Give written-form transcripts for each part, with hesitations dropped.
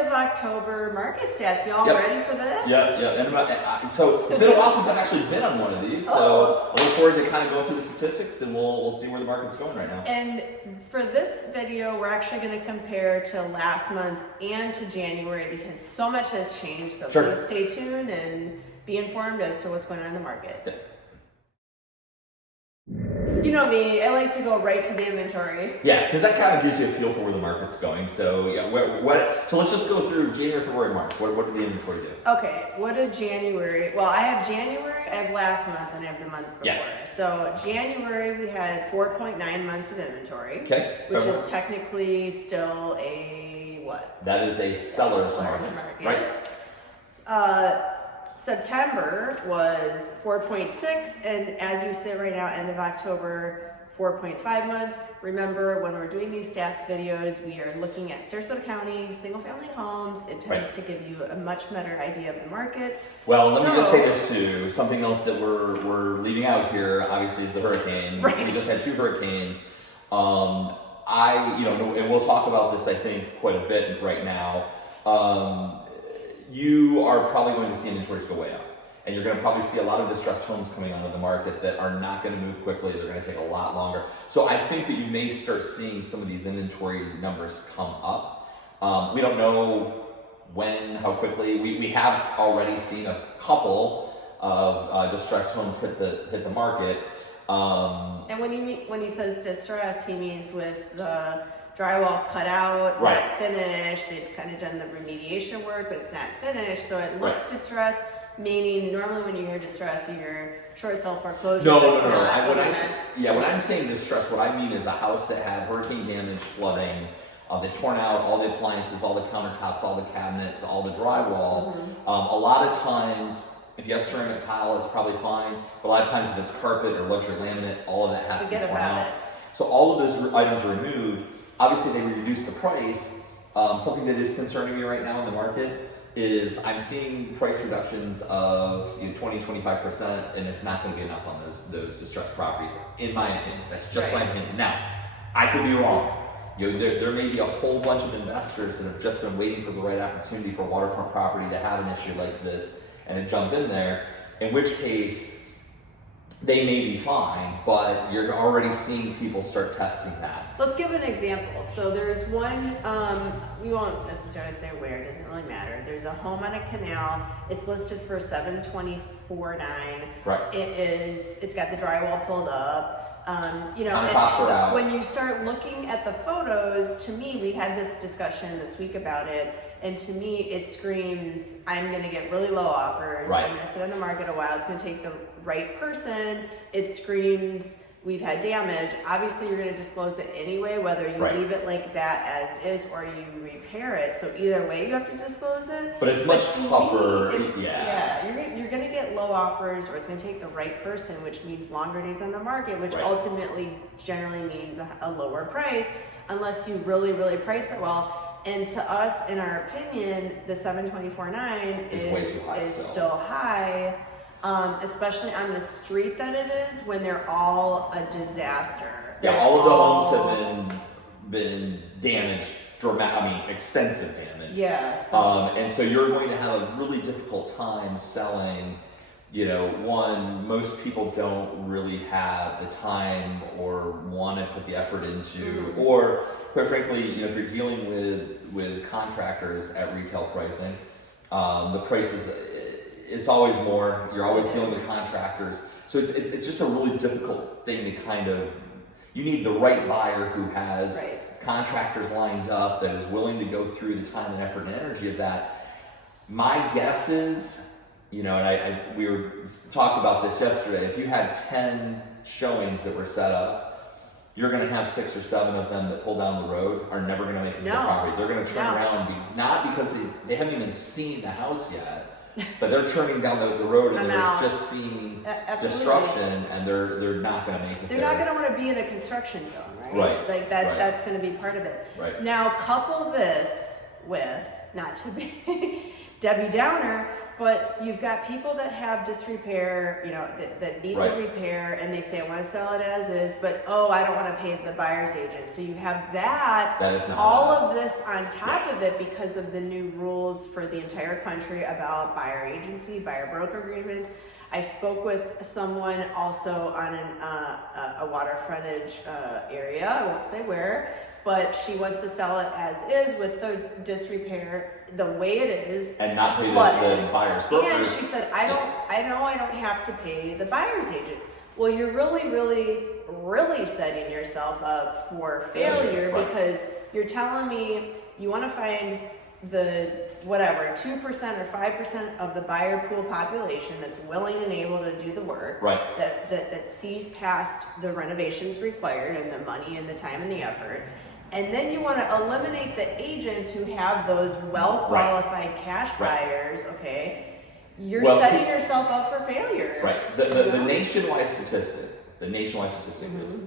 of October market stats. Y'all ready for this? Yeah. So it's been a while since I've actually been on one of these. So I look forward to kind of going through the statistics, and we'll see where the market's going right now. And for this video, we're actually going to compare to last month and to January because so much has changed. So please stay tuned and be informed as to what's going on in the market. Yeah. You know me, I like to go right to the inventory. Yeah, because that kind of gives you a feel for where the market's going. So yeah, so let's just go through January, February, March. What did the inventory do? Okay, what did January? Well, I have January, I have last month, and I have the month before. Yeah. So January we had 4.9 months of inventory. Okay. Which is technically still a what? That is a seller's market, right? September was 4.6, and as you sit right now, end of October, 4.5 months. Remember, when we're doing these stats videos, we are looking at Sarasota County single-family homes. It tends to give you a much better idea of the market. Well, let me just say this too. Something else that we're leaving out here, obviously, is the hurricane. Right. We just had 2 hurricanes. And we'll talk about this, I think, quite a bit right now. You are probably going to see inventories go way up. And you're going to probably see a lot of distressed homes coming onto the market that are not going to move quickly. They're going to take a lot longer. So I think that you may start seeing some of these inventory numbers come up. We don't know when, how quickly. We have already seen a couple of distressed homes hit the market. And when he says distress, he means with the drywall cut out, not finished. They've kind of done the remediation work, but it's not finished, so it looks distressed. Meaning, normally when you hear distress, you hear short sale foreclosure. No. When I'm saying distress, what I mean is a house that had hurricane damage, flooding. They torn out all the appliances, all the countertops, all the cabinets, all the drywall. A lot of times, if you have ceramic tile, it's probably fine. But a lot of times, if it's carpet or luxury laminate, all of that has to be torn out. So all of those items are removed. Obviously, they reduce the price. Something that is concerning me right now in the market is I'm seeing price reductions of 20-25%, and it's not going to be enough on those distressed properties, in my opinion. That's just my opinion. Now, I could be wrong. There may be a whole bunch of investors that have just been waiting for the right opportunity for waterfront property to have an issue like this and to jump in there, in which case they may be fine, but you're already seeing people start testing that. Let's give an example. So there's one, we won't necessarily say where, it doesn't really matter. There's a home on a canal. It's listed for $724,900. Right. It's got the drywall pulled up. When you start looking at the photos, to me, we had this discussion this week about it, and to me, it screams, I'm going to get really low offers. I'm going to sit on the market a while. It's going to take the right person. It screams, we've had damage. Obviously, you're going to disclose it anyway, whether you leave it like that as is or you repair it. So either way, you have to disclose it. But it's much tougher. You're going to get low offers, or it's going to take the right person, which means longer days on the market, which ultimately generally means a lower price, unless you really, really price it well. And to us, in our opinion, the $724,900 is still high, especially on the street that it is, when they're all a disaster. All of the homes have been damaged, extensive damage. Yes. And so you're going to have a really difficult time selling. Most people don't really have the time or want to put the effort into, or quite frankly, if you're dealing with contractors at retail pricing, the prices, it's always more. You're always dealing with contractors, so it's just a really difficult thing to you need the right buyer who has contractors lined up, that is willing to go through the time and effort and energy of that. My guess is, we talked about this yesterday. If you had 10 showings that were set up, you're going to have 6 or 7 of them that pull down the road are never going to make it to the property. They're going to turn around, not because they haven't even seen the house yet, but they're turning down the road and they're just seeing destruction, and they're not going to make it. They're not going to want to be in a construction zone, right? Like that. That's going to be part of it. Right. Now, couple this with, not to be Debbie Downer, but you've got people that have disrepair, you know, that need the repair, and they say, I want to sell it as is, but I don't want to pay the buyer's agent. So you have that is not all of this on top of it because of the new rules for the entire country about buyer agency, buyer broker agreements. I spoke with someone also on a water frontage area, I won't say where, but she wants to sell it as is with the disrepair the way it is, and not pay the buyer's broker. And she said, I know I don't have to pay the buyer's agent. Well, you're really setting yourself up for failure because you're telling me you want to find the 2% or 5% of the buyer pool population that's willing and able to do the work, that sees past the renovations required and the money and the time and the effort. And then you want to eliminate the agents who have those well-qualified cash buyers, okay? You're setting yourself up for failure. Right. The nationwide statistic is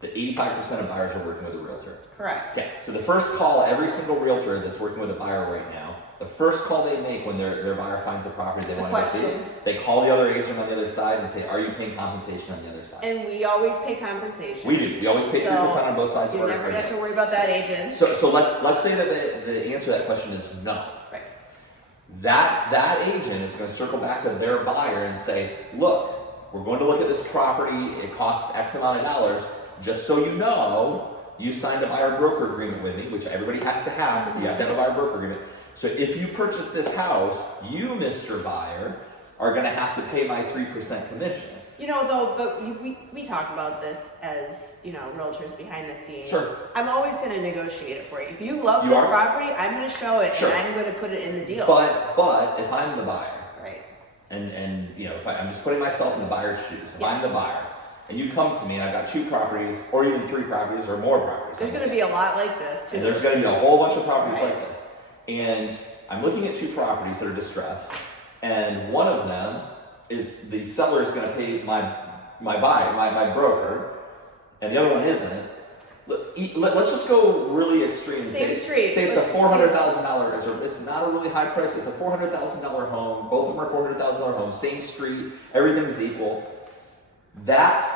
that 85% of buyers are working with a realtor. Correct. Yeah. So the first call, every single realtor that's working with a buyer right now, the first call they make when their buyer finds a property they want to see, they call the other agent on the other side and say, are you paying compensation on the other side? And we always pay compensation. We do. We always pay 3% on both sides. You never have to worry about that agent. So let's say that the answer to that question is no. Right. That agent is going to circle back to their buyer and say, look, we're going to look at this property. It costs X amount of dollars. Just so you know, you signed a buyer broker agreement with me, which everybody has to have. You have to have a buyer broker agreement. So if you purchase this house, you, Mr. Buyer, are going to have to pay my 3% commission. You know, though, but we talk about this as, you know, realtors behind the scenes. Sure. I'm always going to negotiate it for you. If you love this property, I'm going to show it, and I'm going to put it in the deal. But if I'm the buyer, right, and you know, if I'm just putting myself in the buyer's shoes, if I'm the buyer, and you come to me and I've got 2 properties, or even 3 properties, or more properties. There's going to be a lot like this, too. And there's going to be a whole bunch of properties like this. And I'm looking at 2 properties that are distressed, and one of them is the seller is going to pay my buyer, my broker, and the other one isn't. Let's just go really extreme. Say it's a $400,000. It's not a really high price. It's a $400,000 home. Both of them are $400,000 homes. Same street. Everything's equal. That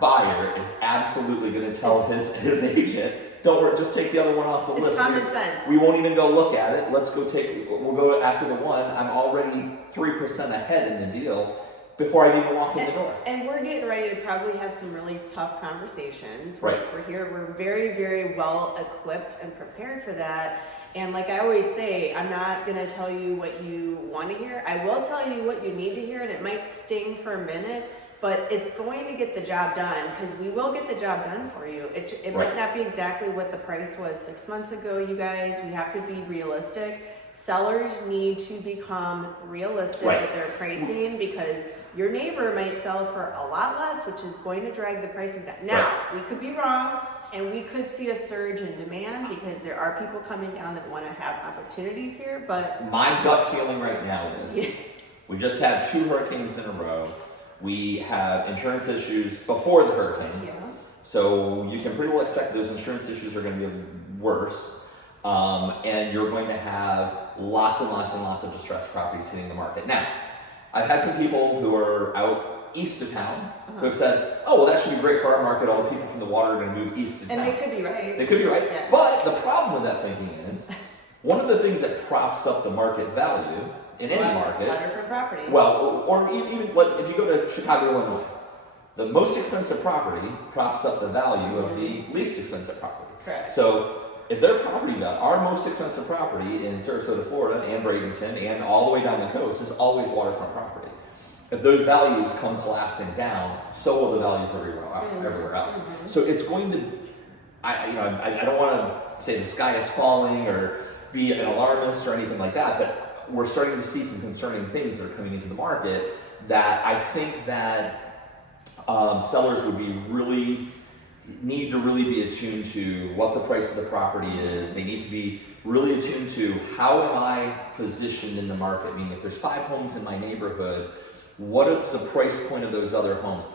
buyer is absolutely going to tell his agent, don't worry, just take the other one off the list. It's common sense. We won't even go look at it. We'll go after the one. I'm already 3% ahead in the deal before I even walk in the door. And we're getting ready to probably have some really tough conversations. Right. We're very, very well equipped and prepared for that. And like I always say, I'm not going to tell you what you want to hear. I will tell you what you need to hear, and it might sting for a minute, but it's going to get the job done, because we will get the job done for you. It might not be exactly what the price was 6 months ago, you guys. We have to be realistic. Sellers need to become realistic with their pricing, because your neighbor might sell for a lot less, which is going to drag the prices down. Now, we could be wrong, and we could see a surge in demand because there are people coming down that want to have opportunities here, but... My gut feeling right now is we just had 2 hurricanes in a row. We have insurance issues before the hurricanes. So you can pretty well expect those insurance issues are going to be worse. And you're going to have lots and lots and lots of distressed properties hitting the market. Now, I've had some people who are out east of town who have said, oh, well, that should be great for our market. All the people from the water are going to move east of town. And they could be right. They could be right. Yeah. But the problem with that thinking is, one of the things that props up the market value in any market. Waterfront property. Well, or even if you go to Chicago, Illinois, the most expensive property props up the value of the least expensive property. Correct. So if their property value, our most expensive property in Sarasota, Florida, and Bradenton, and all the way down the coast is always waterfront property. If those values come collapsing down, so will the values everywhere else. So it's going to, I don't want to say the sky is falling or be an alarmist or anything like that, but we're starting to see some concerning things that are coming into the market that I think that sellers would need to really be attuned to what the price of the property is. They need to be really attuned to how am I positioned in the market? Meaning if there's 5 homes in my neighborhood, what is the price point of those other homes?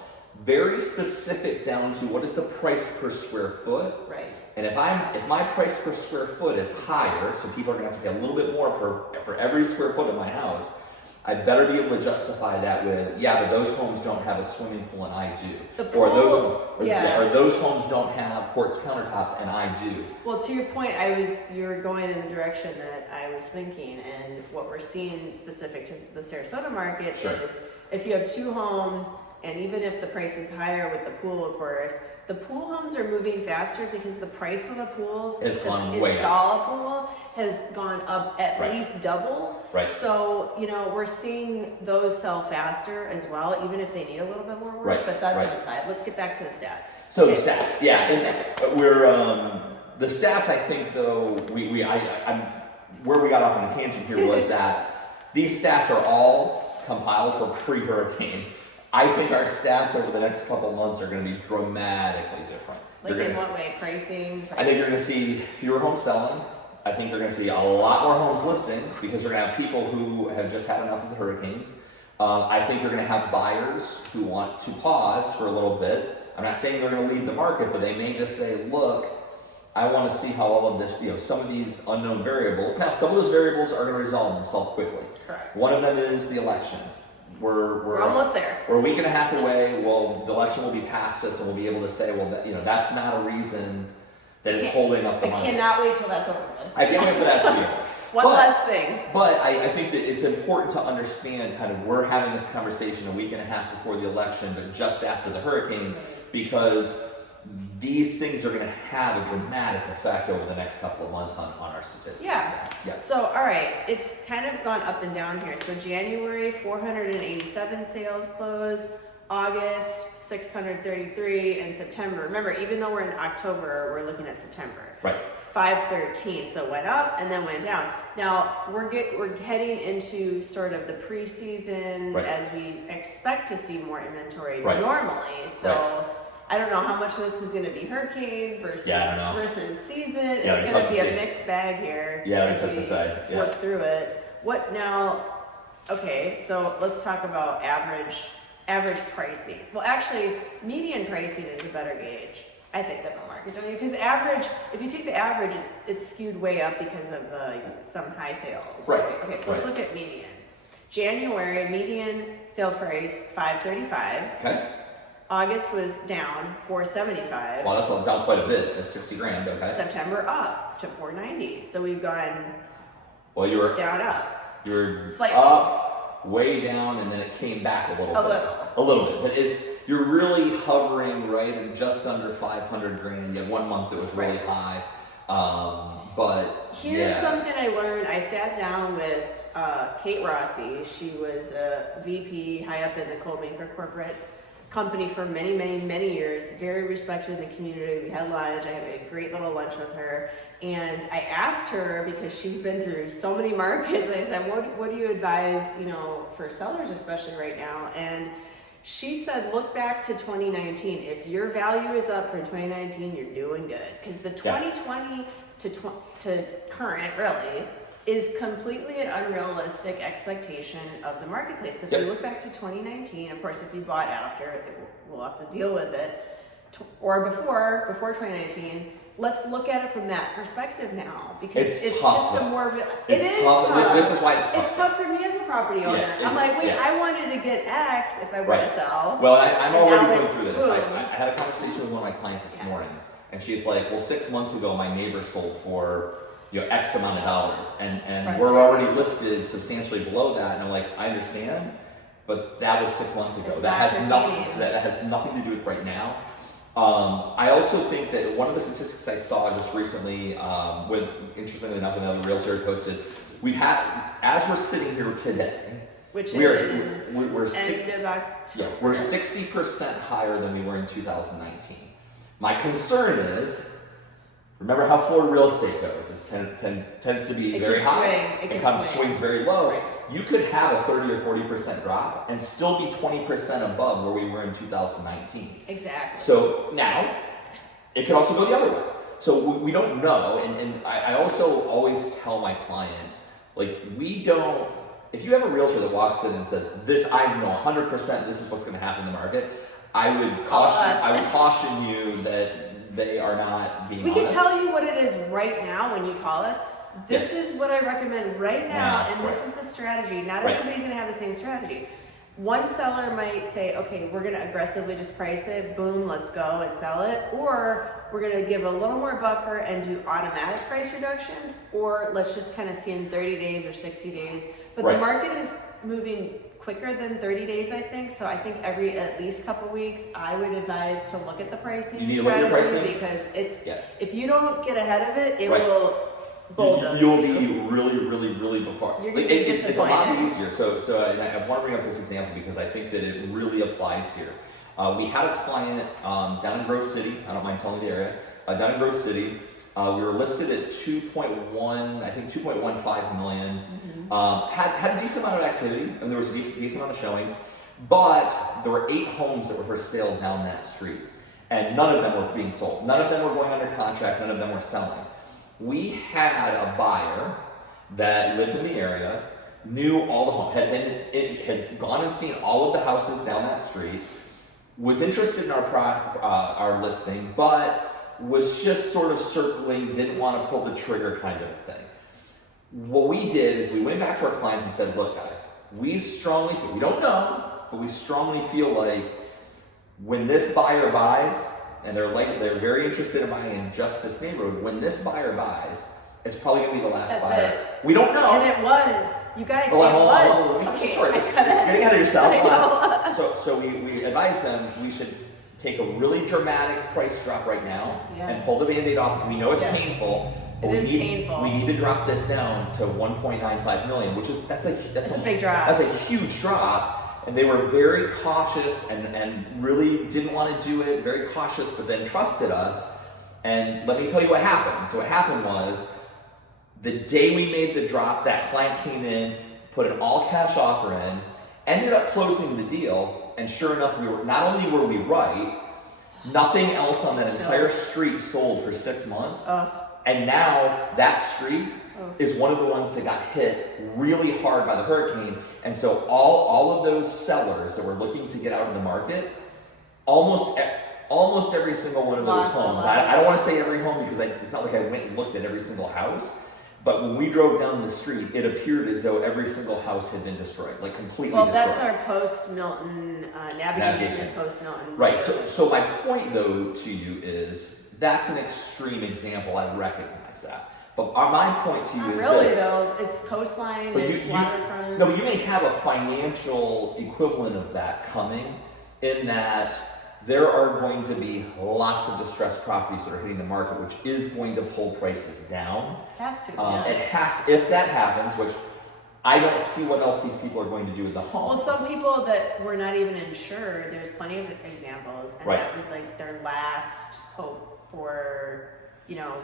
Very specific down to what is the price per square foot. Right. And if my price per square foot is higher, so people are going to have to pay a little bit more for every square foot of my house, I better be able to justify that with, yeah, but those homes don't have a swimming pool and I do. The pool, or those homes don't have quartz countertops and I do. Well, to your point, you were going in the direction that I was thinking, and what we're seeing specific to the Sarasota market is if you have 2 homes, and even if the price is higher with the pool, of course, the pool homes are moving faster because the price of the pools to install a pool has gone up at least double. Right. So, we're seeing those sell faster as well, even if they need a little bit more work, but that's on the side. Let's get back to the stats. So the stats, and we're, the stats, I think, though, where we got off on a tangent here was that these stats are all compiled for pre-hurricane. I think our stats over the next couple of months are going to be dramatically different. Like in what way? Pricing? I think you're going to see fewer homes selling. I think you're going to see a lot more homes listing because you're going to have people who have just had enough of the hurricanes. I think you're going to have buyers who want to pause for a little bit. I'm not saying they're going to leave the market, but they may just say, look, I want to see how all of this, some of these unknown variables. Now, some of those variables are going to resolve themselves quickly. Correct. One of them is the election. We're almost there. We're a week and a half away. Well, the election will be past us, and we'll be able to say, well, that's not a reason that is holding up the money. I cannot wait till that's over with. I can't wait for that to be over. One last thing. But I think that it's important to understand kind of we're having this conversation a week and a half before the election, but just after the hurricanes, because these things are going to have a dramatic effect over the next couple of months on our statistics. Yeah. So, all right, it's kind of gone up and down here. So January, 487 sales closed. August, 633, and September. Remember, even though we're in October, we're looking at September. Right. 513. So it went up and then went down. Now we're heading into sort of the preseason as we expect to see more inventory normally. So I don't know how much of this is going to be hurricane versus season. It's going to be a mixed bag here. Yeah, it's tough to say. Work through it. What now? Okay, so let's talk about average pricing. Well, actually, median pricing is a better gauge, I think, than the market, don't you? Because average, if you take the average, it's skewed way up because of some high sales. Right. Okay, so let's look at median. January, median sales price, $535. Okay. August was down, $475. Well, that's down quite a bit. That's $60,000. Okay. September up to $490. So we've gone. Well, you were down up. You were slightly up, way down, and then it came back a little bit. A little bit, but you're really hovering right at just under $500,000. You had 1 month that was really high, but here's something I learned. I sat down with Kate Rossi. She was a VP high up in the Coldmaker corporate company for many, many, many years. Very respected in the community. We had lunch. I had a great little lunch with her. And I asked her, because she's been through so many markets, and I said, what do you advise, for sellers, especially right now? And she said, look back to 2019. If your value is up from 2019, you're doing good. Because the 2020 to current, really, is completely an unrealistic expectation of the marketplace. If you look back to 2019, of course, if you bought after, we'll have to deal with it, or before 2019, let's look at it from that perspective now, because it's tough, just a more real. It is tough. This is why it's tough. It's tough for me as a property owner. I'm like, wait, I wanted to get X if I were to sell. Well, I'm already going through this. I had a conversation with one of my clients this morning, and she's like, well, 6 months ago, my neighbor sold for X amount of dollars, and we're already listed substantially below that. And I'm like, I understand, but that was 6 months ago. That has nothing to do with right now. I also think that one of the statistics I saw just recently, interestingly enough, another realtor posted, as we're sitting here today, which we're end of October. We're 60% higher than we were in 2019. My concern is, remember how Florida real estate goes. It tends to be very high. It swings very low. Right. You could have a 30 or 40% drop and still be 20% above where we were in 2019. Exactly. So now, it could also go the other way. So we don't know, and I also always tell my clients, if you have a realtor that walks in and says, I know 100% this is what's going to happen in the market, I would caution you that they are not being honest. We can tell you what it is right now when you call us, this is what I recommend right now, Yeah, and this is the strategy. Not Right. everybody's gonna have the same strategy. One seller might say, okay, we're gonna aggressively just price it, boom, let's go and sell it. Or we're gonna give a little more buffer and do automatic price reductions, or let's just kind of see in 30 days or 60 days. But Right. the market is moving quicker than 30 days, I think. So I think every at least couple weeks, I would advise to look at the pricing You need to look at your strategy, pricing? because it's, Yeah. if you don't get ahead of it, it Right. will bulldoze You'll you. be really before. You're gonna Like, be it's a lot disappointed. easier. So and I want to bring up this example because I think that it really applies here. We had a client down in Grove City. I don't mind telling the area. Down in Grove City, we were listed at 2.1, I think 2.15 million. Had a decent amount of activity, and there was a decent amount of showings, but there were 8 homes that were for sale down that street, and none of them were being sold. None of them were going under contract. None of them were selling. We had a buyer that lived in the area, knew all the homes, had gone and seen all of the houses down that street, was interested in our listing, but was just sort of circling, didn't want to pull the trigger kind of a thing. What we did is we went back to our clients and said, look guys, we strongly feel, we don't know, but we strongly feel like when this buyer buys, and they're very interested in buying in just this neighborhood, when this buyer buys, it's probably gonna be the last That's buyer. it. We don't know. And it was. You guys, Oh, it hold was. on, let me finish the Okay, story. I You're cut it. getting ahead of yourself. I know. So we advised them we should take a really dramatic price drop right now Yeah. and pull the Band-Aid off. We know it's Yeah. painful, but It we is need painful. we need to drop this down to 1.95 million, which is that's a big drop. That's a huge drop. And they were very cautious and really didn't want to do it, very cautious, but then trusted us. And let me tell you what happened. So what happened was, the day we made the drop, that client came in, put an all-cash offer in, ended up closing the deal, and sure enough, not only were we right, nothing else on that entire street sold for 6 months. And now that street is one of the ones that got hit really hard by the hurricane. And so all of those sellers that were looking to get out of the market, almost every single one of those Lost a homes. lot. I don't want to say every home because it's not like I went and looked at every single house. But when we drove down the street, it appeared as though every single house had been destroyed, like completely Well, destroyed. that's our post-Milton navigation. Post-Milton. Right. So my point though to you is that's an extreme example. I recognize that. But my point to you Not is really this. though. It's coastline. But It's waterfront. no, but you may have a financial equivalent of that coming in that there are going to be lots of distressed properties that are hitting the market, which is going to pull prices down. Has to. It has, if that happens, which I don't see what else these people are going to do with the homes. Well, some people that were not even insured, there's plenty of examples, and Right. that was like their last hope for,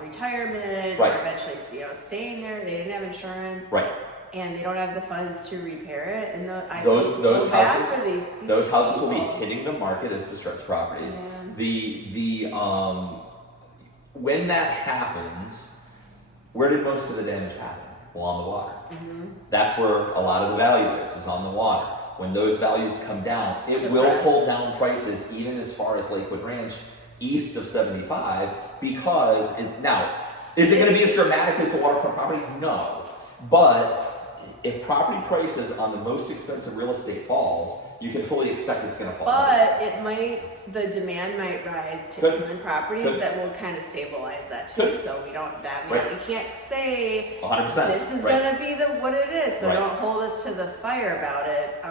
retirement, Right. or eventually, staying there. They didn't have insurance, Right. and they don't have the funds to repair it. And I Those feel so bad houses- for these Those houses will be people. hitting the market as distressed properties. Yeah. When that happens, where did most of the damage happen? Well, on the water. Mm-hmm. That's where a lot of the value is on the water. When those values come down, it will Suppress. pull down prices even as far as Lakewood Ranch, east of 75, because now, is it going to be as dramatic as the waterfront property? No. But if property prices on the most expensive real estate falls, you can fully expect it's going to fall. But the demand might rise to Could. inland properties Could. that will kind of stabilize that too. Could. So we Right. can't say 100%. this is Right. gonna be what it is. So Right. don't hold us to the fire about it.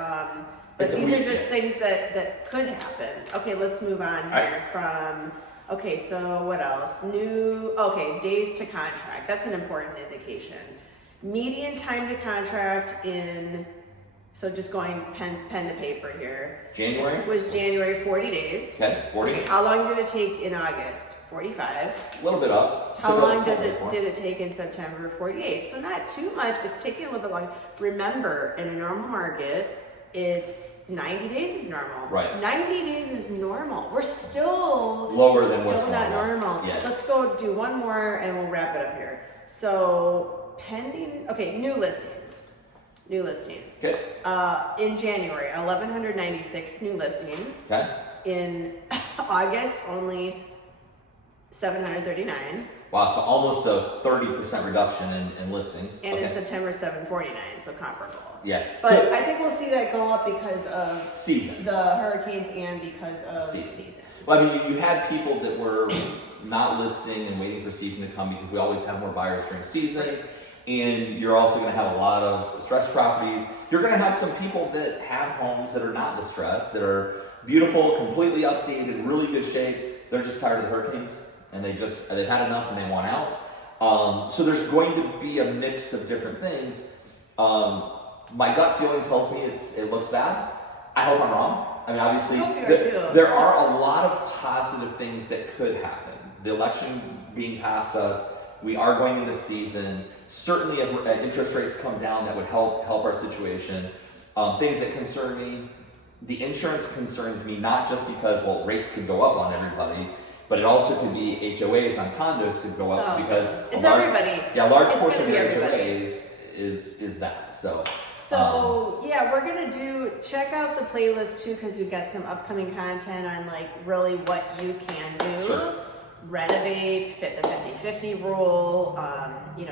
But these are just things that could happen. Okay, let's move on here from. Okay, so what else? Days to contract. That's an important indication. Median time to contract so just going pen to paper here. January? Was January 40 days. Okay, 40. How long did it take in August? 45. A little bit up. How Took long a did couple days it take in September? 48. So not too much. It's taking a little bit long. Remember, in a normal market, it's 90 days is normal. Right. 90 days is normal. We're still Lower than what's still not normal. Yeah. Let's go do one more and we'll wrap it up here. So new listings. New listings. Okay. In January, 1,196 new listings. Okay. In August, only 739. Wow, so almost a 30% reduction in listings. And in September, 749, so comparable. Yeah. But so, I think we'll see that go up because of season, the hurricanes, and because of season. Well, I mean, you had people that were not listing and waiting for season to come because we always have more buyers during season. And you're also going to have a lot of distressed properties. You're going to have some people that have homes that are not distressed, that are beautiful, completely updated, really good shape. They're just tired of the hurricanes, and they've had enough and they want out. So there's going to be a mix of different things. My gut feeling tells me it looks bad. I hope I'm wrong. I mean, obviously, there are a lot of positive things that could happen. The election being past us, we are going into season. Certainly, if interest rates come down, that would help our situation. Things that concern me, the insurance concerns me not just because, well, rates could go up on everybody, but it also could be HOAs on condos could go up because it's everybody. Yeah, a large portion of your HOAs is that. So yeah, we're gonna check out the playlist too, because we've got some upcoming content on like really what you can do. Sure. Renovate, fit the 50-50 rule,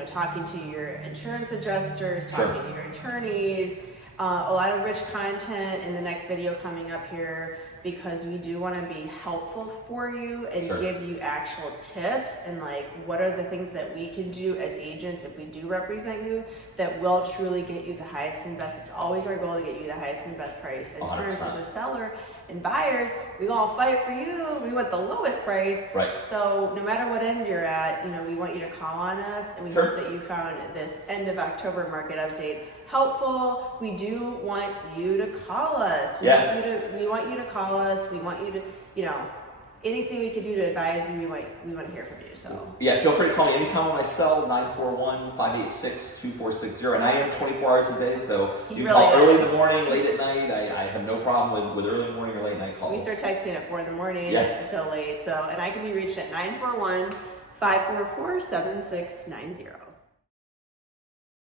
talking to your insurance adjusters, talking to your attorneys, a lot of rich content in the next video coming up here, because we do want to be helpful for you and give you actual tips and like what are the things that we can do as agents if we do represent you that will truly get you the highest and best. It's always our goal to get you the highest and best price. In terms as a seller and buyers, we all fight for you. We want the lowest price. Right. So no matter what end you're at, we want you to call on us, and we hope that you found this end of October market update helpful. We do want you to call us. We want you to call us. We want you to, anything we can do to advise you, we want to hear from you. So yeah, feel free to call me anytime on my cell, 941-586-2460. And I am 24 hours a day, so you can call early in the morning, late at night. I have no problem with early morning or late night calls. We start texting at 4 in the morning until late. And I can be reached at 941-544-7690.